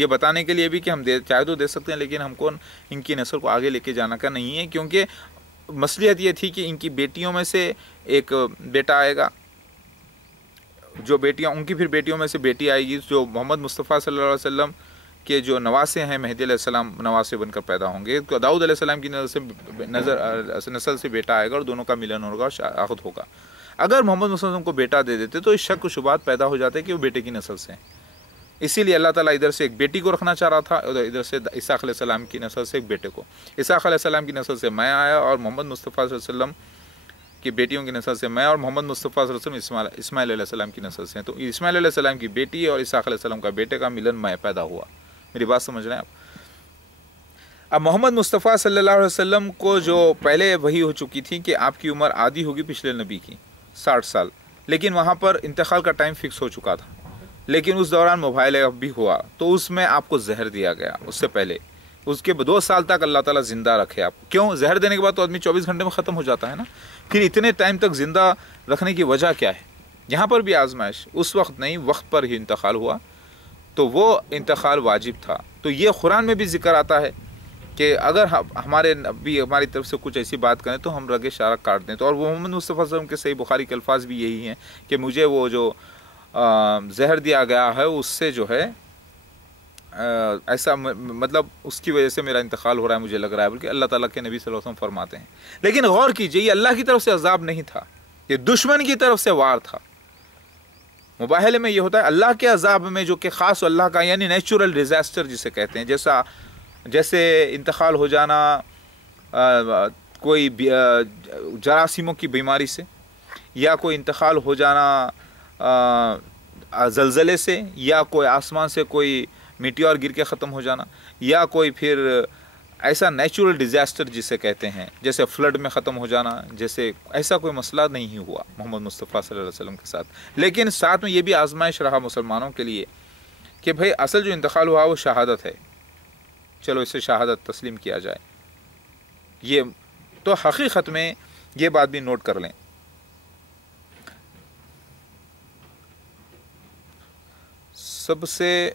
یہ بتانے کے لیے بھی کہ ہم چاہے تو دے سکتے ہیں، لیکن ہم کو ان کی نسل کو آگے لے کے جانا کا نہیں ہے، کیونکہ مصلحت یہ تھی کہ ان کی بیٹیوں میں سے ایک بیٹا آئے گا، جو بیٹیاں ان کی پھر بیٹیوں میں سے بیٹی آئے گی، جو محمد مصطفیٰ صلی اللہ علیہ وسلم کے جو نواسے ہیں، مہدی علیہ السلام نواسے بن کر پیدا ہوں گے، تو داؤد علیہ السلام کی نسل سے بیٹا آئے گا اور دونوں کا ملن ہوگا، عقد ہوگا۔ اگر محمد مصطفیٰ صلی اللہ علیہ وسلم کو بیٹا دے دیتے تو اس شک و شبہات پیدا ہو جاتے کہ وہ بیٹے کی نسل سے ہیں، اسی لیے اللہ تعالیٰ ادھر سے ایک بیٹی کو رکھنا چاہ رہا تھا، ادھر سے اسحاق علیہ السلام کی نسل سے ایک بیٹے کو۔ اسحاق علیہ السلام کی نسل سے میں آیا، اور محمد مصطفیٰ صلی اللہ علیہ وسلم کی بیٹیوں کی نسل سے میں، اور محمد مصطفیٰ صلی اللہ علیہ وسلم اسماعیل علیہ السلام کی نسل سے ہیں۔ تو اسماعیل علیہ السلام کی بیٹی اور اسحاق علیہ السلام کا بیٹے کا ملن میں پیدا ہوا۔ میری بات سمجھ رہے ہیں آپ؟ اب محمد مصطفیٰ صلی اللہ علیہ وسلم کو جو پہلے وحی ہو چکی تھی کہ آپ کی عمر آدھی ہوگی پچھلے نبی کی 60 سال، لیکن وہاں پر انتقال کا ٹائم فکس ہو چکا تھا، لیکن اس دوران موبائل بھی ہوا، تو اس میں آپ کو زہر دیا گیا اس سے پہلے، اس کے 2 سال تک اللہ تعالیٰ زندہ رکھے آپ کو۔ کیوں؟ زہر دینے کے بعد تو آدمی 24 گھنٹے میں ختم ہو جاتا ہے نا، پھر اتنے ٹائم تک زندہ رکھنے کی وجہ کیا ہے؟ یہاں پر بھی آزمائش، اس وقت نہیں، وقت پر ہی انتقال ہوا، تو وہ انتقال واجب تھا۔ تو یہ قرآن میں بھی ذکر آتا ہے کہ اگر ہمارے نبی ہماری طرف سے کچھ ایسی بات کریں تو ہم رگ اشارہ کاٹ دیں، تو اور وہ محمد مصطفیٰ صلی اللہ علیہ وسلم کے صحیح بخاری کے الفاظ بھی یہی ہیں کہ مجھے وہ جو زہر دیا گیا ہے اس سے جو ہے ایسا، مطلب اس کی وجہ سے میرا انتقال ہو رہا ہے، مجھے لگ رہا ہے، بلکہ اللہ تعالیٰ کے نبی صلی اللہ علیہ وسلم فرماتے ہیں۔ لیکن غور کیجئے، یہ اللہ کی طرف سے عذاب نہیں تھا، یہ دشمن کی طرف سے وار تھا۔ مباہلے میں یہ ہوتا ہے اللہ کے عذاب میں، جو کہ خاص اللہ کا، یعنی نیچرل ڈیزاسٹر جسے کہتے ہیں، جیسے انتقال ہو جانا کوئی جراثیموں کی بیماری سے، یا کوئی انتقال ہو جانا زلزلے سے، یا کوئی آسمان سے کوئی میٹیور گر کے ختم ہو جانا، یا کوئی پھر ایسا نیچرل ڈیزاسٹر جسے کہتے ہیں، جیسے فلڈ میں ختم ہو جانا، جیسے ایسا کوئی مسئلہ نہیں ہوا محمد مصطفیٰ صلی اللہ علیہ وسلم کے ساتھ۔ لیکن ساتھ میں یہ بھی آزمائش رہا مسلمانوں کے لیے کہ بھئی اصل جو انتقال ہوا وہ شہادت ہے، چلو اسے شہادت تسلیم کیا جائے۔ یہ تو حقیقت میں یہ بات بھی نوٹ کر لیں، سب سے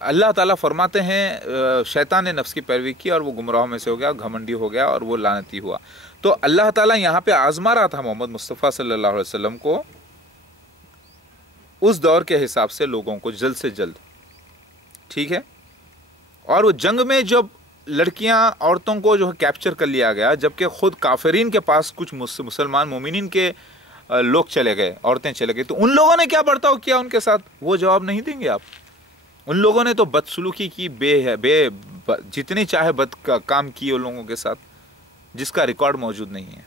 اللہ تعالیٰ فرماتے ہیں شیطان نے نفس کی پیروی کی اور وہ گمراہوں میں سے ہو گیا، گھمنڈی ہو گیا اور وہ لعنتی ہوا۔ تو اللہ تعالیٰ یہاں پہ آزما رہا تھا محمد مصطفیٰ صلی اللہ علیہ وسلم کو اس دور کے حساب سے، لوگوں کو جلد سے جلد، ٹھیک ہے۔ اور وہ جنگ میں جب لڑکیاں عورتوں کو جو ہے کیپچر کر لیا گیا، جبکہ خود کافرین کے پاس کچھ مسلمان مومنین کے لوگ چلے گئے، عورتیں چلے گئے، تو ان لوگوں نے کیا برتاؤ کیا ان کے ساتھ، وہ جواب نہیں دیں گے آپ۔ ان لوگوں نے تو بدسلوکی کی، جتنی چاہے کام کیے ان لوگوں کے ساتھ، جس کا ریکارڈ موجود نہیں ہے۔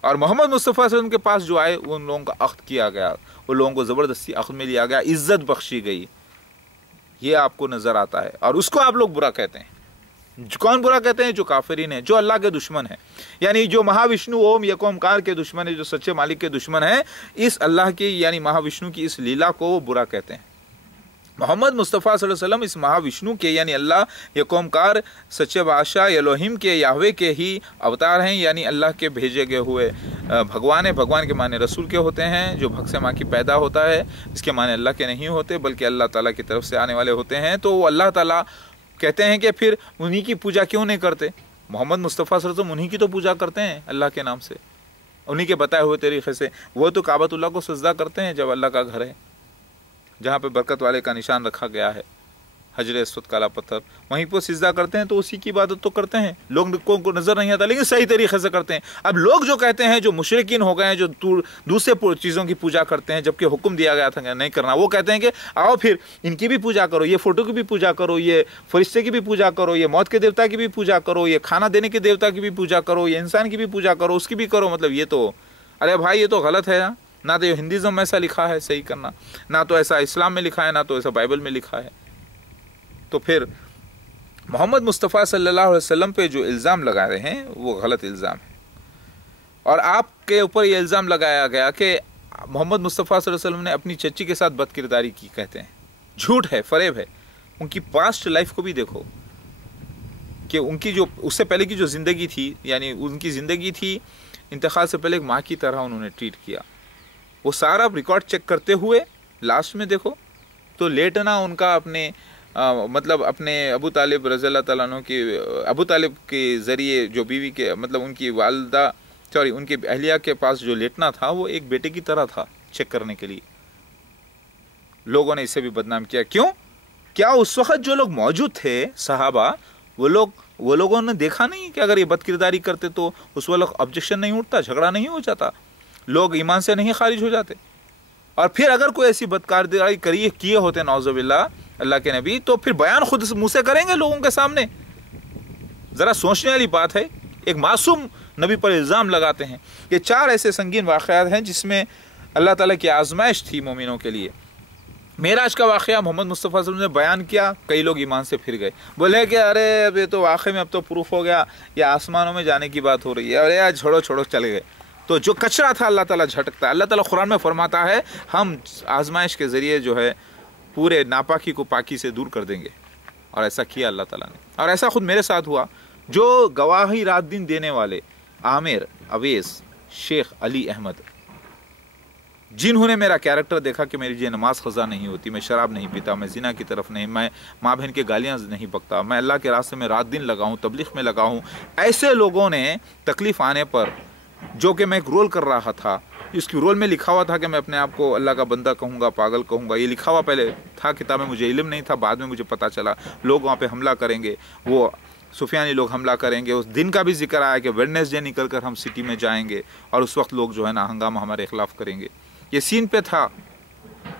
اور محمد مصطفیٰ صلی اللہ علیہ وسلم کے پاس جو آئے، ان لوگوں کا عقد کیا گیا، ان لوگوں کو زبردستی عقد میں لیا گیا، عزت بخشی گئی، یہ آپ کو نظر آتا ہے۔ اور اس کو آپ لوگ برا کہتے ہیں۔ کون برا کہتے ہیں؟ جو کافرین ہیں، جو اللہ کے دشمن ہیں، یعنی جو مہاوشنو اوم یکومکار کے دشمن ہیں، جو سچے مالک کے دشمن ہیں، اس اللہ کی یعنی مہاوشنو کی اس لیلا کو وہ برا کہتے ہیں۔ محمد مصطفیٰ صلی اللہ علیہ وسلم اس مہاوشنو کے یعنی اللہ یکومکار سچے بادشاہ الوہیم کے، یہوے کے ہی اوتار ہیں، یعنی اللہ کے بھیجے گئے ہوئے بھگوان ہیں۔ بھگوان کے معنی رسول کے ہوتے ہیں، جو بھگ سے ماں کی پیدا ہوتا ہے، اس کے معنی اللہ کے نہیں ہوتے بلکہ اللہ تعالیٰ کی طرف سے آنے والے ہوتے ہیں۔ تو وہ اللہ تعالیٰ کہتے ہیں کہ پھر انہی کی پوجا کیوں نہیں کرتے؟ محمد مصطفیٰ صلی اللہ علیہ وسلم انہی کی تو پوجا کرتے ہیں اللہ کے نام سے، انہی کے بتائے ہوئے طریقے سے۔ وہ تو کعبۃ اللہ کو سجدہ کرتے ہیں جب اللہ کا گھر ہے، جہاں پہ برکت والے کا نشان رکھا گیا ہے، حجر اسود کالا پتھر، وہیں پہ سجدہ کرتے ہیں، تو اسی کی عبادت تو کرتے ہیں۔ لوگوں کو نظر نہیں آتا، لیکن صحیح طریقے سے کرتے ہیں۔ اب لوگ جو کہتے ہیں، جو مشرکین ہو گئے ہیں، جو دوسرے چیزوں کی پوجا کرتے ہیں جبکہ حکم دیا گیا تھا نہیں کرنا، وہ کہتے ہیں کہ آؤ پھر ان کی بھی پوجا کرو، یہ فوٹو کی بھی پوجا کرو، یہ فرشتے کی بھی پوجا کرو، یہ موت کے دیوتا کی بھی پوجا کرو، یہ کھانا دینے کے دیوتا کی بھی پوجا کرو، یہ انسان کی بھی پوجا کرو، اس کی بھی کرو۔ مطلب یہ تو، ارے بھائی یہ تو غلط ہے، نہ تو ہندوازم میں ایسا لکھا ہے صحیح کرنا، نہ تو ایسا اسلام میں لکھا ہے، نہ تو ایسا بائبل میں لکھا ہے۔ تو پھر محمد مصطفیٰ صلی اللہ علیہ وسلم پہ جو الزام لگا رہے ہیں وہ غلط الزام ہے، اور آپ کے اوپر یہ الزام لگایا گیا کہ محمد مصطفیٰ صلی اللہ علیہ وسلم نے اپنی چچی کے ساتھ بد کرداری کی، کہتے ہیں جھوٹ ہے، فریب ہے۔ ان کی پاسٹ لائف کو بھی دیکھو کہ ان کی جو اس سے پہلے کی جو زندگی تھی، یعنی ان کی زندگی تھی انتقال سے پہلے ایک ماں کی طرح انہوں نے ٹریٹ کیا۔ وہ سارا ریکارڈ چیک کرتے ہوئے لاسٹ میں دیکھو تو لیٹنا ان کا اپنے مطلب اپنے ابو طالب رضی اللہ تعالیٰ عنہ کی ابو طالب کے ذریعے جو بیوی کے مطلب ان کی والدہ ان کی اہلیہ کے پاس جو لیٹنا تھا وہ ایک بیٹے کی طرح تھا چیک کرنے کے لیے. لوگوں نے اسے بھی بدنام کیا. کیوں؟ کیا اس وقت جو لوگ موجود تھے صحابہ وہ لوگوں نے دیکھا نہیں کہ اگر یہ بد کرداری کرتے تو اس وقت آبجیکشن نہیں اٹھتا, جھگڑا نہیں ہو جاتا, لوگ ایمان سے نہیں خارج ہو جاتے؟ اور پھر اگر کوئی ایسی بد کرداری کیے ہوتے نعوذ باللہ اللہ کے نبی, تو پھر بیان خود منہ سے کریں گے لوگوں کے سامنے؟ ذرا سوچنے والی بات ہے. ایک معصوم نبی پر الزام لگاتے ہیں. یہ 4 ایسے سنگین واقعات ہیں جس میں اللہ تعالیٰ کی آزمائش تھی مومنوں کے لیے. معراج کا واقعہ محمد مصطفیٰ صلی اللہ علیہ وسلم نے بیان کیا, کئی لوگ ایمان سے پھر گئے, بولے کہ ارے اب یہ تو واقعی میں اب تو پروف ہو گیا, یہ آسمانوں میں جانے کی بات ہو رہی ہے, ارے چھوڑو چلے گئے. تو جو کچرا تھا اللہ تعالیٰ جھٹکتا ہے. اللہ تعالیٰ قرآن میں فرماتا ہے ہم آزمائش کے ذریعے جو ہے پورے ناپاکی کو پاکی سے دور کر دیں گے, اور ایسا کیا اللہ تعالیٰ نے. اور ایسا خود میرے ساتھ ہوا. جو گواہی رات دن دینے والے عامر, اویس, شیخ علی احمد, جنہوں نے میرا کیریکٹر دیکھا کہ میری یہ نماز قضا نہیں ہوتی, میں شراب نہیں پیتا, میں زنا کی طرف نہیں, میں ماں بہن کے گالیاں نہیں بکتا, میں اللہ کے راستے میں رات دن لگا ہوں, تبلیغ میں لگا ہوں, ایسے لوگوں نے تکلیف آنے پر, جو کہ میں ایک رول کر رہا تھا, اس کی رول میں لکھا ہوا تھا کہ میں اپنے آپ کو اللہ کا بندہ کہوں گا, پاگل کہوں گا, یہ لکھا ہوا پہلے تھا کتاب میں, مجھے علم نہیں تھا, بعد میں مجھے پتہ چلا لوگ وہاں پہ حملہ کریں گے, وہ سفیانی لوگ حملہ کریں گے. اس دن کا بھی ذکر آیا کہ ویڈنسڈے نکل کر ہم سٹی میں جائیں گے اور اس وقت لوگ جو ہے نا ہنگامہ ہمارے خلاف کریں گے. یہ سین پہ تھا,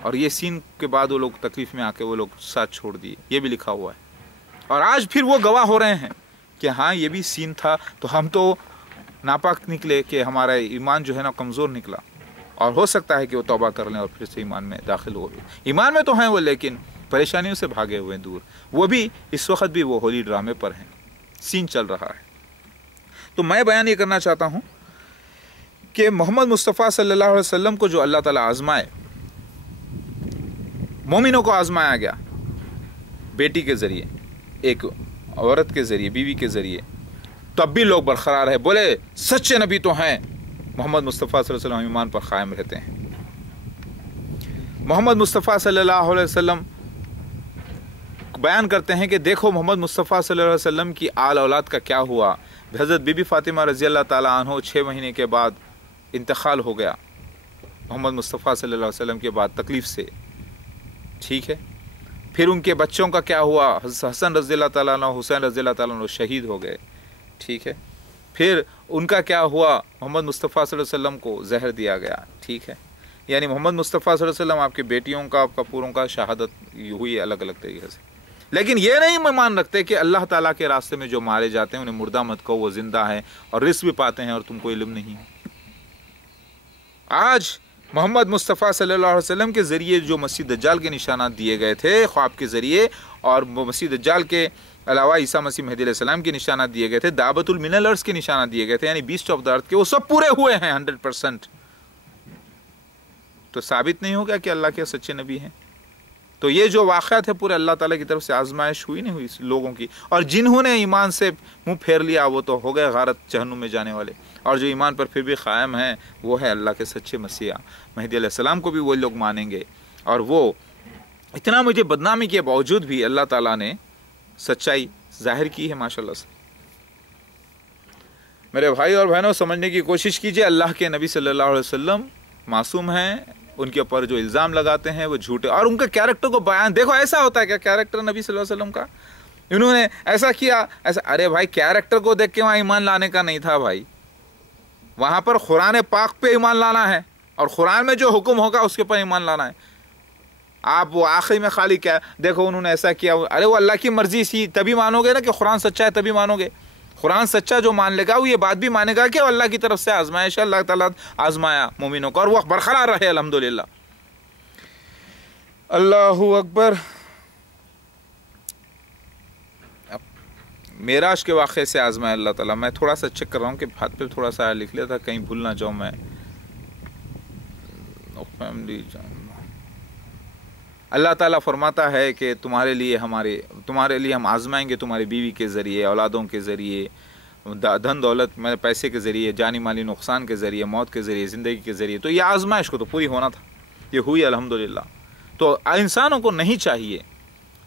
اور یہ سین کے بعد وہ لوگ تکلیف میں آ کے وہ لوگ ساتھ چھوڑ دیے, یہ بھی لکھا ہوا ہے. اور آج پھر وہ گواہ ہو رہے ہیں کہ ہاں یہ بھی سین تھا, تو ہم تو ناپاک نکلے کہ ہمارا ایمان جو ہے نا کمزور نکلا, اور ہو سکتا ہے کہ وہ توبہ کر لیں اور پھر سے ایمان میں داخل ہو گئے. ایمان میں تو ہیں وہ, لیکن پریشانیوں سے بھاگے ہوئے دور. وہ بھی اس وقت بھی وہ ہولی ڈرامے پر ہیں, سین چل رہا ہے. تو میں بیان یہ کرنا چاہتا ہوں کہ محمد مصطفیٰ صلی اللہ علیہ وسلم کو جو اللہ تعالیٰ آزمائے, مومنوں کو آزمایا گیا بیٹی کے ذریعے, ایک عورت کے ذریعے, بیوی کے ذریعے, تب بھی لوگ برقرار ہے, بولے سچے نبی تو ہیں, محمد مصطفیٰ صلی اللہ علیہ وسلم ایمان پر قائم رہتے ہیں. محمد مصطفیٰ صلی اللہ علیہ وسلم بیان کرتے ہیں کہ دیکھو محمد مصطفیٰ صلی اللہ علیہ وسلم کی آل اولاد کا کیا ہوا. حضرت بی بی فاطمہ رضی اللہ تعالیٰ عنہ 6 مہینے کے بعد انتقال ہو گیا محمد مصطفیٰ صلی اللہ علیہ وسلم کے بعد تکلیف سے, ٹھیک ہے. پھر ان کے بچوں کا کیا ہوا, حسن رضی اللہ تعالیٰ عنہ, حسین رضی اللہ تعالیٰ عنہ شہید ہو گئے, ٹھیک ہے. پھر ان کا کیا ہوا, محمد مصطفیٰ صلی اللہ علیہ وسلم کو زہر دیا گیا, ٹھیک ہے. یعنی محمد مصطفیٰ صلی اللہ علیہ وسلم آپ کی بیٹیوں کا, آپ کا پوروں کا شہادت ہوئی الگ الگ طریقے سے. لیکن یہ نہیں مان رکھتے کہ اللہ تعالیٰ کے راستے میں جو مارے جاتے ہیں انہیں مردہ مت کہو, وہ زندہ ہیں اور رزق بھی پاتے ہیں اور تم کو علم نہیں. آج محمد مصطفیٰ صلی اللہ علیہ وسلم کے ذریعے جو مسیح دجال کے نشانات دیے گئے تھے خواب کے ذریعے, اور مسیح دجال کے علاوہ عیسیٰ مسیح مہدی علیہ السلام کے نشانات دیے گئے تھے, دعوت المن الارض کے نشانات دیے گئے تھے, یعنی بیسٹ آف دا ارتھ کے, وہ سب پورے ہوئے ہیں 100%. تو ثابت نہیں ہو گیا کہ اللہ کے سچے نبی ہیں. تو یہ جو واقعات ہے پورے اللہ تعالیٰ کی طرف سے آزمائش ہوئی نہیں ہوئی لوگوں کی, اور جنہوں نے ایمان سے منہ پھیر لیا وہ تو ہو گئے غارت جہنم میں جانے والے, اور جو ایمان پر پھر بھی قائم ہیں وہ ہے اللہ کے سچے مسیح مہدی علیہ السلام کو بھی وہ لوگ مانیں گے. اور وہ اتنا مجھے بدنامی کے باوجود بھی اللہ تعالیٰ نے سچائی ظاہر کی ہے ماشاءاللہ سے. میرے بھائی اور بہنوں, سمجھنے کی کوشش کیجئے, اللہ کے نبی صلی اللہ علیہ وسلم معصوم ہیں, ان کے اوپر جو الزام لگاتے ہیں وہ جھوٹے, اور ان کے کیریکٹر کو بیان دیکھو. ایسا ہوتا ہے کیا کیریکٹر نبی صلی اللہ علیہ وسلم کا, انہوں نے ایسا کیا ایسا, ارے بھائی کیریکٹر کو دیکھ کے وہاں ایمان لانے کا نہیں تھا بھائی, وہاں پر قرآن پاک پہ ایمان لانا ہے, اور قرآن میں جو حکم ہوگا اس کے پر ایمان لانا ہے. آپ وہ آخری میں خالی کیا دیکھو انہوں نے ایسا کیا, ارے وہ اللہ کی مرضی سی, تبھی مانو گے نا کہ قرآن سچا ہے, تبھی مانو گے. قرآن سچا جو مان لے گا وہ یہ بات بھی مانے گا کہ اللہ کی طرف سے آزمائش ہے, اللہ تعالیٰ آزمایا مومنوں کو اور وہ برقرار رہے الحمدللہ. اللہ اکبر. معراج کے واقعے سے آزمایا اللہ تعالیٰ. میں تھوڑا سا چیک کر رہا ہوں کہ ہاتھ پہ تھوڑا سا لکھ لیا تھا, کہیں بھول نہ جاؤں میں. اللہ تعالیٰ فرماتا ہے کہ تمہارے لیے ہم آزمائیں گے تمہاری بیوی کے ذریعے, اولادوں کے ذریعے, دھن دولت میں پیسے کے ذریعے, جانی مالی نقصان کے ذریعے, موت کے ذریعے, زندگی کے ذریعے. تو یہ آزمائش کو تو پوری ہونا تھا, یہ ہوئی الحمدللہ. تو انسانوں کو نہیں چاہیے